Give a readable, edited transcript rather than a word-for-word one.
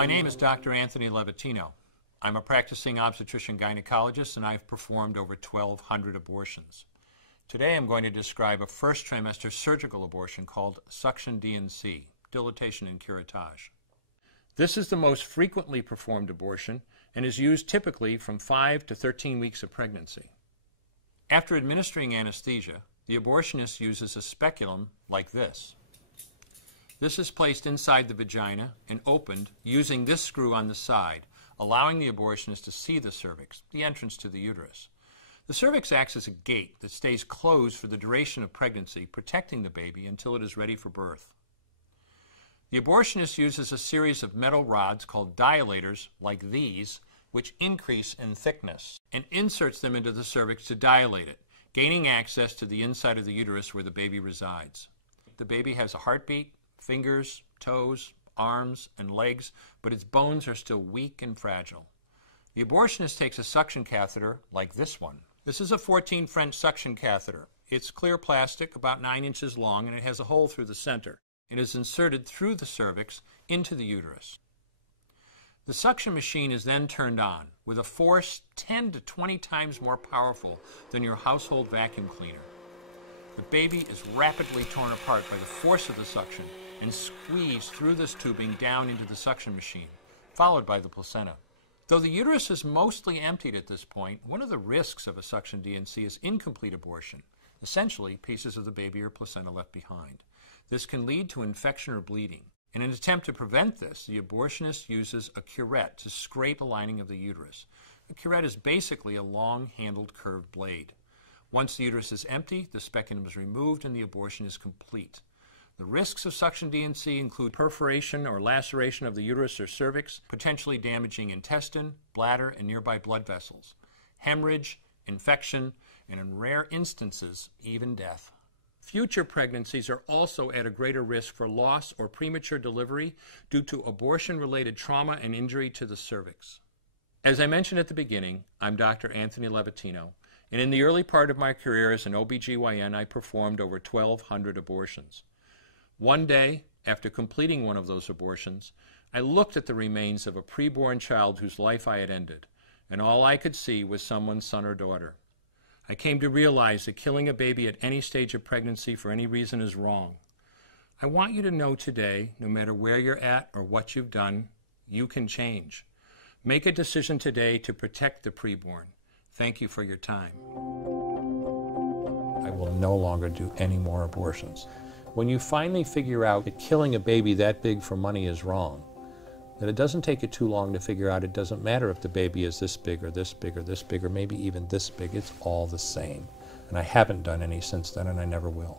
My name is Dr. Anthony Levatino. I'm a practicing obstetrician-gynecologist, and I've performed over 1,200 abortions. Today I'm going to describe a first trimester surgical abortion called suction D&C, dilatation and curettage. This is the most frequently performed abortion and is used typically from 5 to 13 weeks of pregnancy. After administering anesthesia, the abortionist uses a speculum like this. This is placed inside the vagina and opened using this screw on the side, allowing the abortionist to see the cervix, the entrance to the uterus. The cervix acts as a gate that stays closed for the duration of pregnancy, protecting the baby until it is ready for birth. The abortionist uses a series of metal rods called dilators, like these, which increase in thickness, and inserts them into the cervix to dilate it, gaining access to the inside of the uterus where the baby resides. The baby has a heartbeat, fingers, toes, arms, and legs, but its bones are still weak and fragile. The abortionist takes a suction catheter like this one. This is a 14 French suction catheter. It's clear plastic, about 9 inches long, and it has a hole through the center. It is inserted through the cervix into the uterus. The suction machine is then turned on with a force 10 to 20 times more powerful than your household vacuum cleaner. The baby is rapidly torn apart by the force of the suction and squeezed through this tubing down into the suction machine, followed by the placenta. Though the uterus is mostly emptied at this point, one of the risks of a suction D&C is incomplete abortion, essentially pieces of the baby or placenta left behind. This can lead to infection or bleeding. In an attempt to prevent this, the abortionist uses a curette to scrape a lining of the uterus. A curette is basically a long-handled curved blade. Once the uterus is empty, the speculum is removed and the abortion is complete. The risks of suction D&C include perforation or laceration of the uterus or cervix, potentially damaging intestine, bladder, and nearby blood vessels, hemorrhage, infection, and in rare instances, even death. Future pregnancies are also at a greater risk for loss or premature delivery due to abortion-related trauma and injury to the cervix. As I mentioned at the beginning, I'm Dr. Anthony Levatino, and in the early part of my career as an OBGYN, I performed over 1,200 abortions. One day, after completing one of those abortions, I looked at the remains of a preborn child whose life I had ended, and all I could see was someone's son or daughter. I came to realize that killing a baby at any stage of pregnancy for any reason is wrong. I want you to know today, no matter where you're at or what you've done, you can change. Make a decision today to protect the preborn. Thank you for your time. I will no longer do any more abortions. When you finally figure out that killing a baby that big for money is wrong, that it doesn't take you too long to figure out it doesn't matter if the baby is this big or this big or this big or maybe even this big, it's all the same. And I haven't done any since then, and I never will.